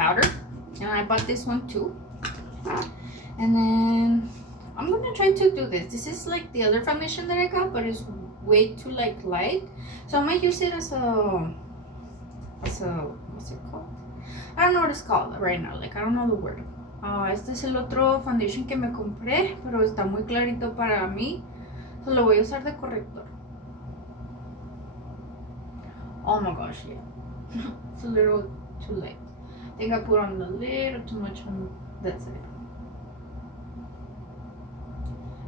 powder, and I bought this one too. And then I'm gonna try to do this. This is like the other foundation that I got, but it's way too like light, so I'm gonna use it as a what's it called? I don't know what it's called right now. Like I don't know the word. Este es el otro foundation que me compré, pero está muy clarito para mí. So lo voy a usar de corrector. Oh my gosh, yeah. It's a little too light. I think I put on a little too much on that side.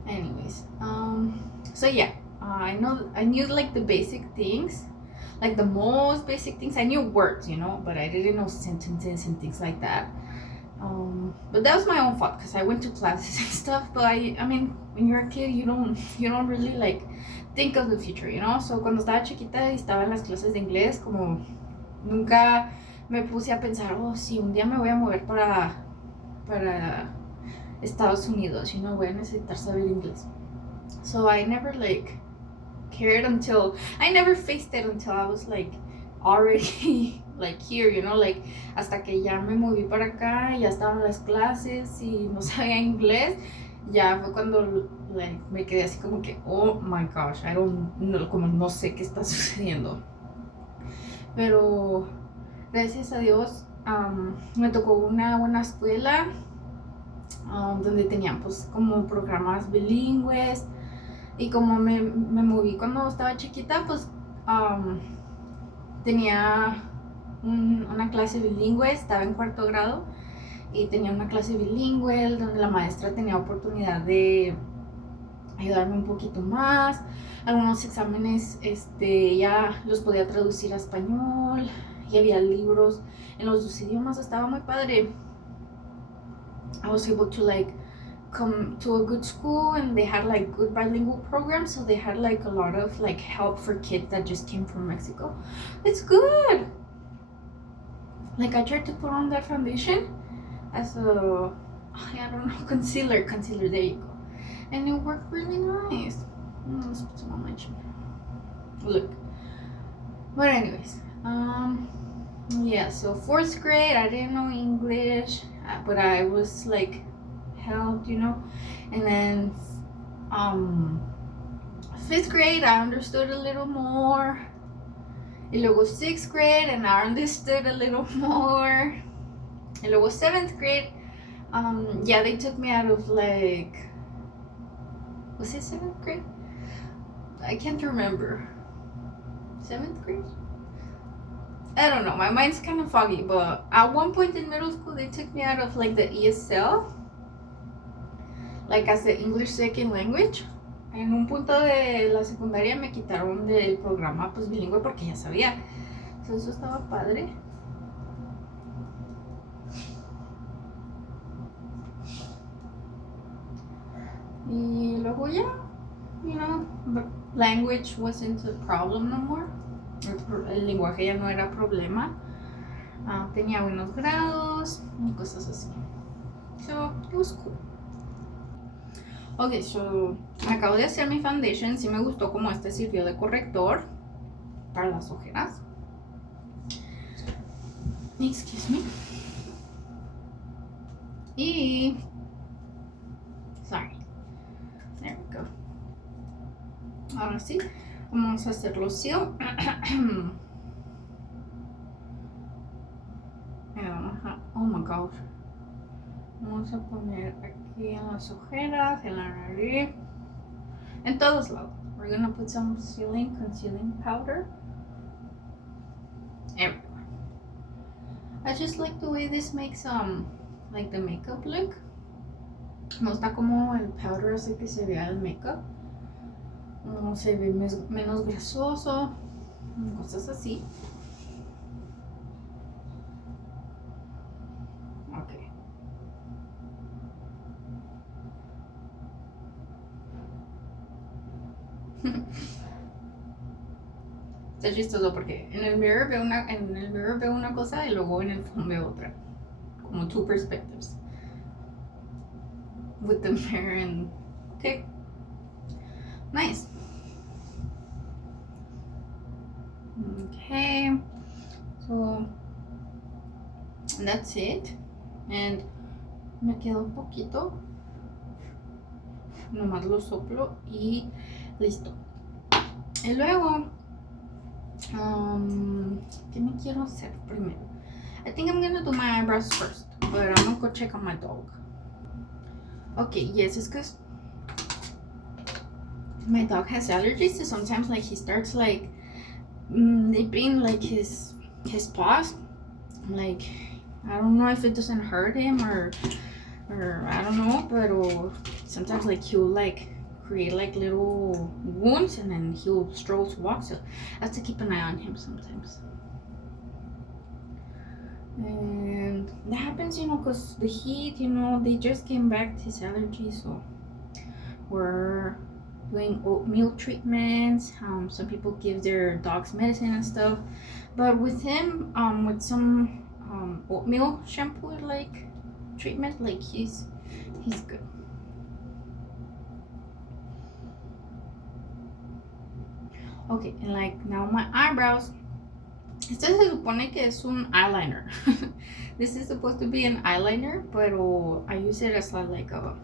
Anyways, so yeah, I knew like the basic things, like the most basic things. I knew words, you know, but I didn't know sentences and things like that. But that was my own fault because I went to classes and stuff. But I mean, when you're a kid, you don't really like think of the future, you know. So cuando estaba chiquita y estaba en las clases de inglés, como nunca me puse a pensar, oh, sí, un día me voy a mover para Estados Unidos, you know, voy a necesitar saber inglés. So I never like cared until I never faced it until I was like already like here, you know, like hasta que ya me moví para acá, ya estaban las clases y no sabía inglés, ya fue cuando like me quedé así como que oh my gosh, I don't know, como no sé qué está sucediendo. Pero gracias a Dios me tocó una buena escuela donde tenían pues como programas bilingües, y como me moví cuando estaba chiquita, pues tenía una clase bilingüe, estaba en 4º grado y tenía una clase bilingüe donde la maestra tenía oportunidad de ayudarme un poquito más. Algunos exámenes ya los podía traducir a español y había libros en los 2 idiomas, estaba muy padre. I was able to like come to a good school, and they had like good bilingual programs, so they had like a lot of like help for kids that just came from Mexico. It's good. Like I tried to put on that foundation as a, I don't know, concealer, there you go, and it worked really nice. Let's put some on my chin. Look. But anyways, yeah, so 4th grade I didn't know English, but I was like helped, you know. And then 5th grade I understood a little more, y luego 6th grade and I understood a little more, y luego 7th grade yeah, they took me out of like, was it 7th grade? I can't remember. 7th grade? I don't know, my mind's kind of foggy, but at one point in middle school they took me out of like the ESL, like as the English second language. En un punto de la secundaria me quitaron del programa pues bilingüe porque ya sabía. So, eso estaba padre. Y luego ya, you know, language wasn't a problem no more. El lenguaje ya no era problema. Tenía buenos grados y cosas así. So, it was cool. Ok, so acabo de hacer mi foundation. Sí me gustó como sirvió de corrector para las ojeras. Excuse me. Y sorry. There we go. Ahora sí, vamos a hacerlo seal. Oh my gosh. Vamos a poner aquí en las ojeras, en la nariz, en todos lados. We're gonna put some concealing powder everywhere. I just like the way this makes like the makeup look. Me gusta como el powder hace que se vea el makeup. Se ve menos grasoso, cosas así. Está chistoso porque en el mirror veo una cosa y luego en el phone veo otra, como 2 perspectives with the mirror. And okay, nice. Okay, so And that's it. And me quedó poquito. Nomás lo soplo y listo. Y luego, ¿qué me quiero hacer primero? I think I'm gonna do my eyebrows first, but I'm gonna go check on my dog. Okay, yes, it's because my dog has allergies, so sometimes like he starts like nipping like his paws. Like, I don't know if it doesn't hurt him or I don't know, but sometimes like he'll like create like little wounds and then he'll struggle to walk, so I have to keep an eye on him sometimes. And that happens, you know, because the heat, you know, they just came back to his allergies, so we're doing oatmeal treatments. Some people give their dogs medicine and stuff, but with him, with some oatmeal shampoo like treatment, like he's good. Okay, and like now my eyebrows. Este se supone que es un eyeliner. This is supposed to be an eyeliner, but I use it as like a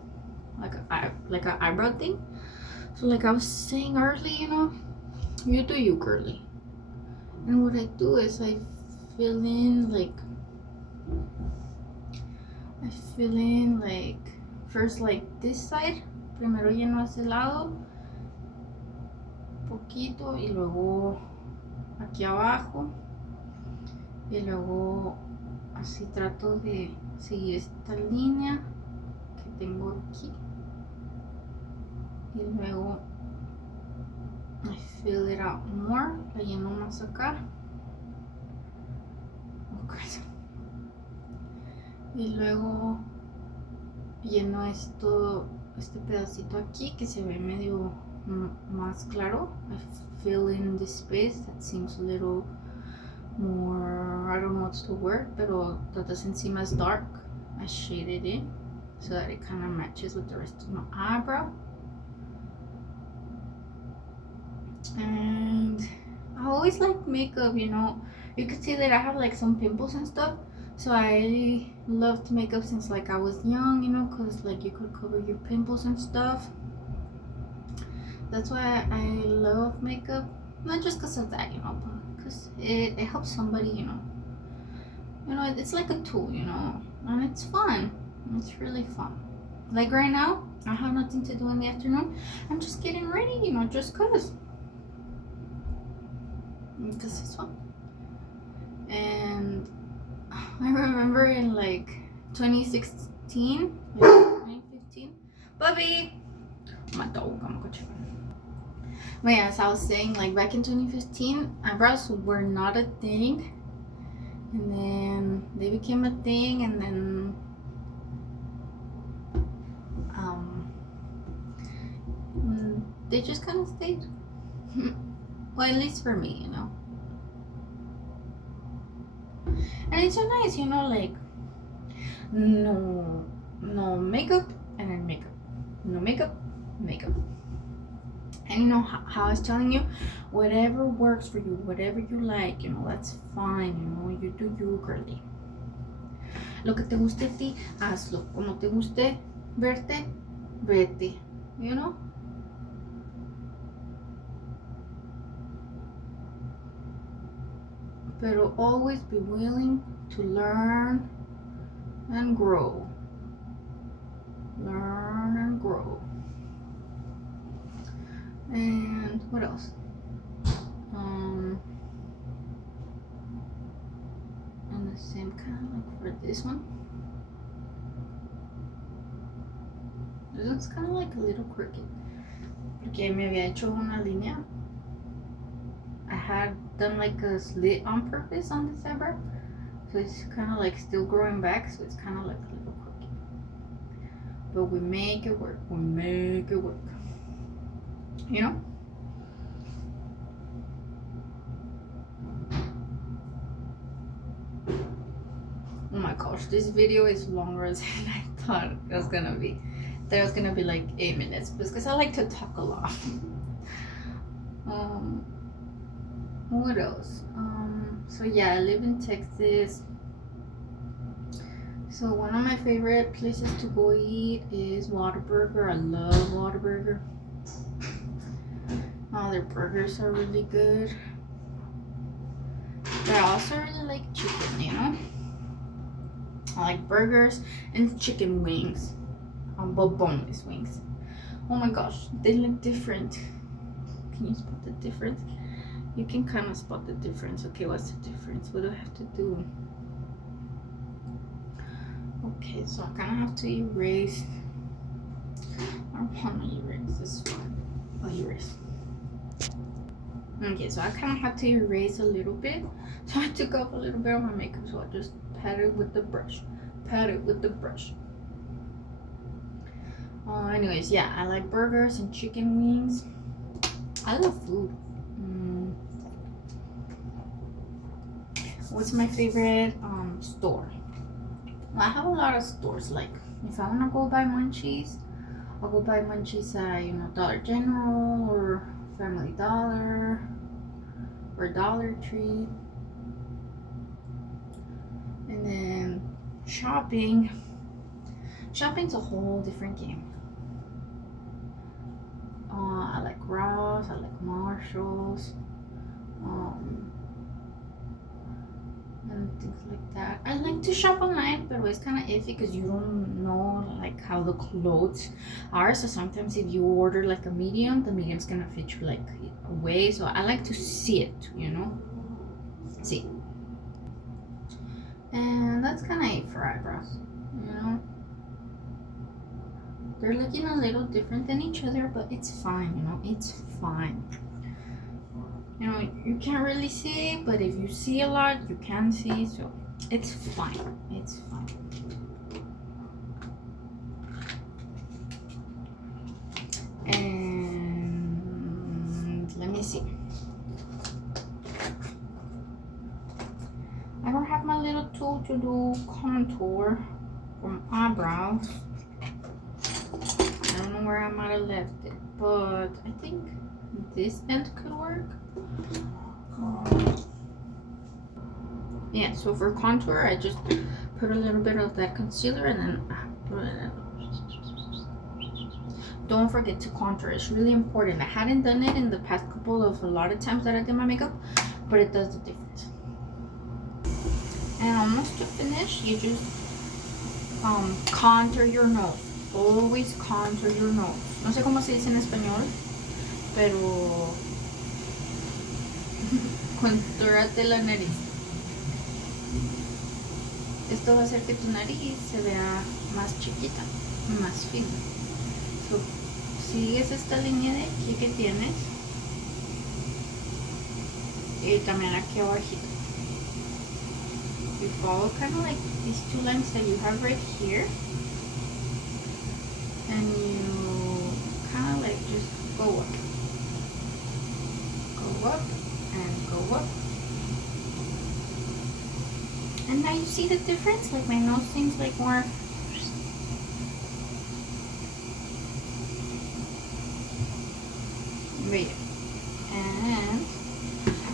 eyebrow thing. So like I was saying early, you know, you do you, girly. And what I do is I fill in like first like this side. Primero lleno ese lado, poquito, y luego aquí abajo, y luego así trato de seguir esta línea que tengo aquí, y luego I fill it out more, la lleno más acá. Okay. Y luego lleno este pedacito aquí que se ve medio más claro. I fill in this space that seems a little more, I don't know what's the word, pero that doesn't seem as dark. I shade it in so that it kind of matches with the rest of my eyebrow. And I always like makeup, you know. You could see that I have like some pimples and stuff, so I loved makeup since like I was young, you know, because like you could cover your pimples and stuff. That's why I love makeup, not just because of that, you know, but because it helps somebody, you know, it's like a tool, you know, and it's fun. It's really fun. Like right now, I have nothing to do in the afternoon. I'm just getting ready, you know, just because it's fun. And I remember in like 2016, 2015, Bubby, my dog, I'm gonna check. But yeah, as I was saying, like back in 2015, eyebrows were not a thing, and then they became a thing, and then they just kind of stayed. Well, at least for me, you know. And it's so nice, you know, like no makeup and then makeup, no makeup. And you know how I was telling you, whatever works for you, whatever you like, you know, that's fine, you know, you do you, girly. Lo que te guste a ti, hazlo. Como te guste verte, vete, you know. Pero always be willing to learn and grow. Learn and grow. And what else? And the same kind of like for this one. This one's kind of like a little crooked. Porque me había hecho una línea. I had done like a slit on purpose on this eyebrow, so it's kind of like still growing back, so it's kind of like a little crooked. But we make it work. We make it work. You know? Oh my gosh, this video is longer than I thought it was gonna be. There was gonna be like 8 minutes, because I like to talk a lot. What else? So yeah, I live in Texas. So one of my favorite places to go eat is Whataburger. I love Whataburger. Their burgers are really good. But I also really like chicken, you know? I like burgers and chicken wings. But boneless wings. Oh my gosh, they look different. Can you spot the difference? You can kind of spot the difference. Okay, what's the difference? What do I have to do? Okay, so I kind of have to erase. I don't want to erase this one. I'll erase. Okay, so I kind of have to erase a little bit. So I took off a little bit of my makeup, so I just pat it with the brush. Pat it with the brush. Anyways, yeah, I like burgers and chicken wings. I love food. What's my favorite store? Well, I have a lot of stores. Like, if I want to go buy munchies, I'll go buy munchies at, Dollar General or Family Dollar or Dollar Tree. And then shopping's a whole different game. I like Ross, I like Marshalls, and things like that. I like to shop online, but it's kind of iffy because you don't know like how the clothes are. So sometimes if you order like a medium, the medium's gonna fit you like away. So I like to see it, see. And that's kind of it for eyebrows, They're looking a little different than each other, but it's fine, it's fine. You can't really see it, but if you see a lot, you can see, so it's fine. It's fine. And let me see. I don't have my little tool to do contour from eyebrows. I don't know where I might have left it, but I think this end could work. Yeah, so for contour, I just put a little bit of that concealer and then put it in. Don't forget to contour. It's really important. I hadn't done it in the past a lot of times that I did my makeup, but it does the difference. And almost to finish, you just contour your nose. Always contour your nose. No sé cómo se dice en español, pero contúrate la nariz. Esto va a hacer que tu nariz se vea más chiquita, más fina. So, sigues esta línea de aquí que tienes y también aquí abajito. You follow kind of like these two lines that you have right here, and you kind of like just go up and go up. And now you see the difference? Like my nose seems like more. Right. And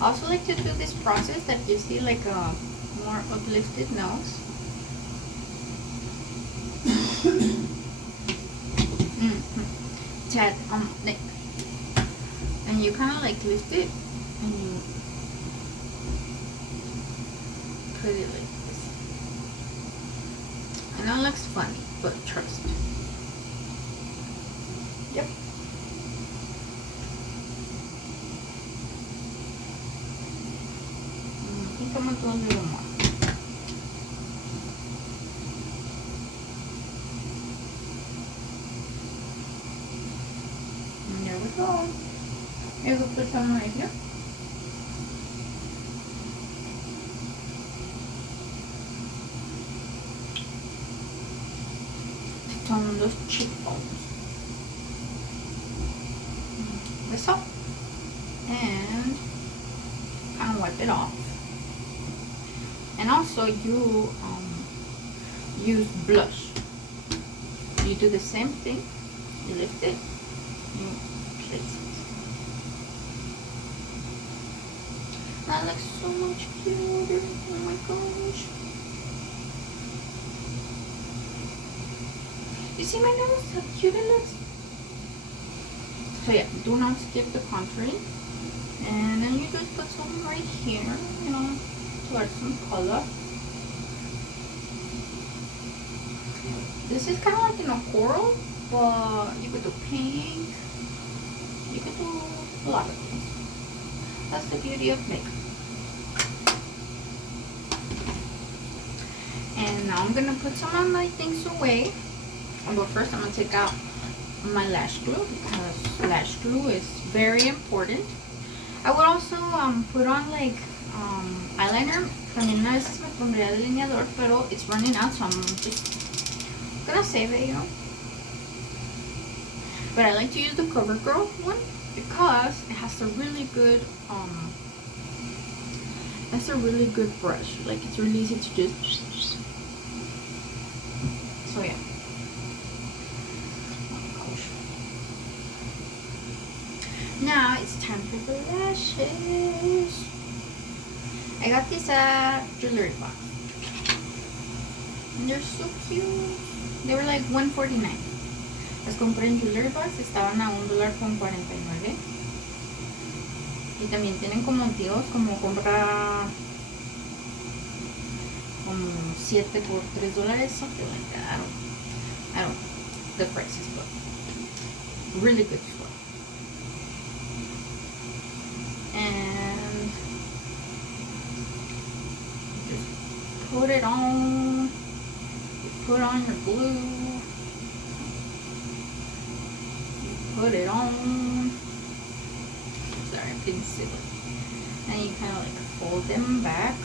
I also like to do this process that gives you like a more uplifted nose. Tad on my neck. And you kind of like lift it and you put it like this. I know it looks funny, but trust. Yep. I think I'm gonna do a little more. And there we go. Here's a put some right here. On those cheekbones. This up and kind of wipe it off. And also you use blush. You do the same thing. You lift it, you place it. That looks so much cuter. Oh my gosh. You see my nose? How cute it looks? So yeah, do not skip the contouring. And then you just put some right here, you know, to add some color. This is kind of like in a coral, but you could do pink. You could do a lot of things. That's the beauty of makeup. And now I'm gonna put some of my things away. But first I'm gonna take out my lash glue, because lash glue is very important. I would also put on like eyeliner. También a veces me pondría delineador, pero it's running out, so I'm just gonna save it, you know. But I like to use the CoverGirl one because it has a really good brush. Like, it's really easy to just. So yeah. Now it's time for the lashes. I got these at jewelry box. And they're so cute. They were like $1.49. Las compré en jewelry box, estaban a $1.49. Y también tienen como tíos, como compra como 7 por $3, something like that. I don't know the prices, but really good store. And just put it on. You put on your glue. You put it on. Sorry, I'm being silly. And you kind of like fold them back.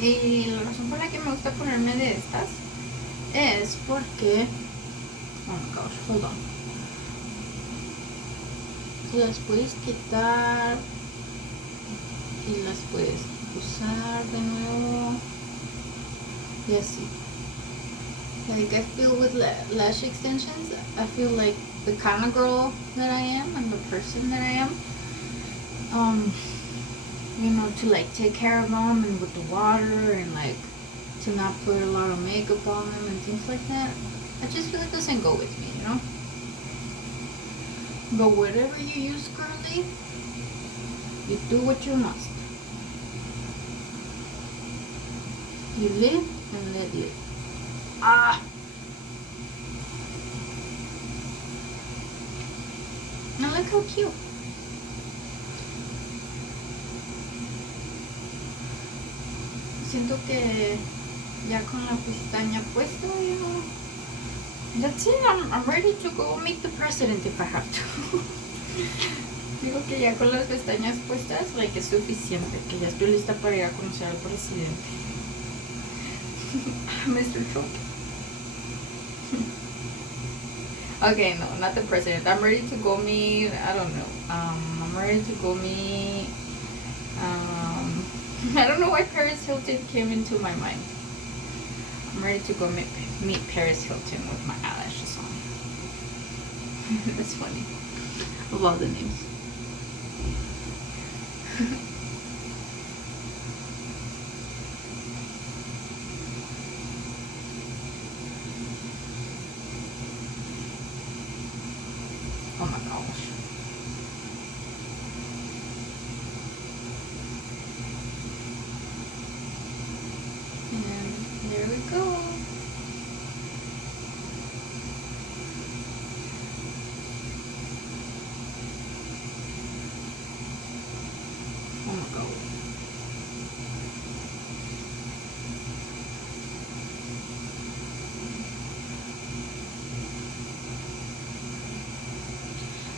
Y la razón por la que me gusta ponerme de estas es porque, oh my gosh, hold on, las puedes quitar y las puedes usar de nuevo y así. Like, I feel with lash extensions, I feel like the kind of girl that I am and the person that I am, you know, to like take care of them and with the water and like to not put a lot of makeup on them and things like that. I just feel it doesn't go with me, you know. But whatever you use, girly, you do what you must. You live and let live. Ah! Now look how cute. Siento que ya con la pestaña puesta, you know, that's it. I'm ready to go meet the president if I have to. Digo que ya con las pestañas puestas, like, es suficiente, que ya estoy lista para ir a conocer al presidente. Mr. Trump. Okay, no, not the president. I'm ready to go meet, I don't know. I'm ready to go meet, I don't know why Paris Hilton came into my mind. I'm ready to go meet Paris Hilton with my eyelashes on. That's funny. Of all the names. Oh my gosh. And there we go. Oh my god.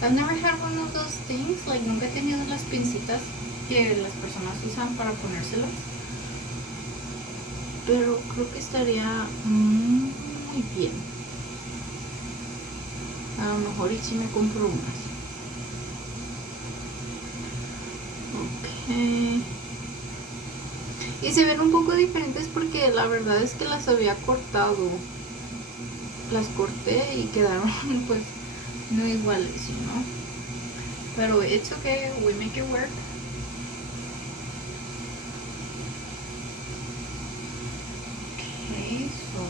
I've never had one of those things, like nunca he tenido las pincitas que las personas usan para ponérselas. Pero creo que estaría muy bien. A lo mejor y si me compro unas. Ok. Y se ven un poco diferentes porque la verdad es que las había cortado. las corté y quedaron pues no iguales, pero it's okay, we make it work. Okay, so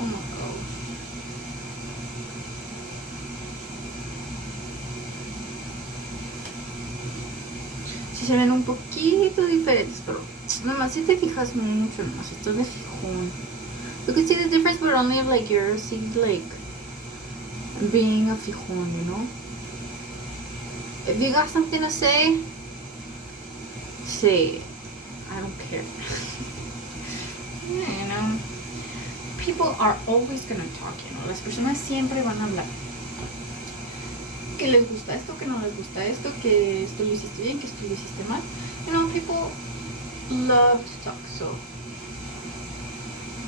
oh my god, si se ven un poquito diferentes, pero nomás si te fijas mucho, nomás esto es de fijón. You can see the difference, but only if like you're seeing like being a fijón, If you got something to say it. I don't care. People are always gonna talk, Las personas siempre van a hablar. Que les gusta esto, que no les gusta esto, que esto lo hiciste bien, que esto lo hiciste mal. People love to talk, so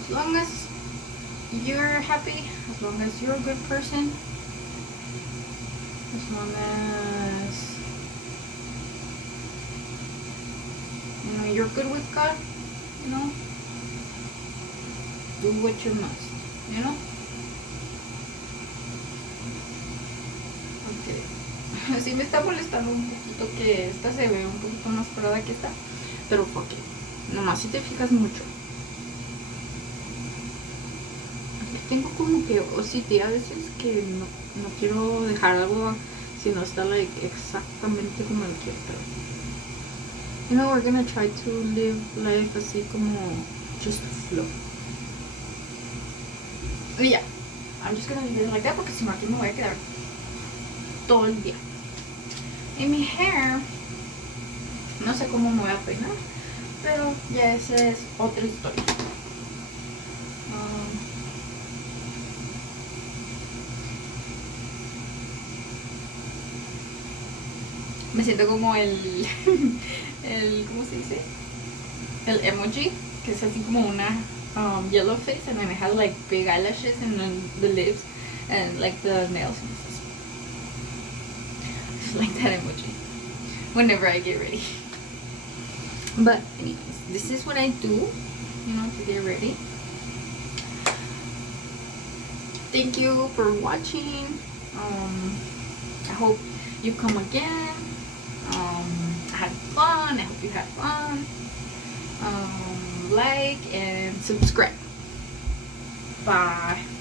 as long as you're happy, as long as you're a good person, as long as you're good with God, do what you must, Okay. Sí me está molestando un poquito que esta se ve un poquito más parada que esta, pero porque nomás si te fijas mucho. Aquí tengo como que OCD a veces que no quiero dejar algo si no está like exactamente como lo quiero, pero we're gonna try to live life así como just flow. Y ya, I'm just gonna leave it like that porque si no aquí me voy a quedar todo el día. Y mi hair, no sé cómo me voy a peinar, pero ya esa es otra historia. Me siento como el ¿cómo se dice? El emoji, que es así como una yellow face, and then it has like big eyelashes and then the lips and like the nails. Like that emoji whenever I get ready. But anyways, this is what I do, to get ready. Thank you for watching. I hope you come again. I had fun. I hope you had fun. Like and subscribe. Bye.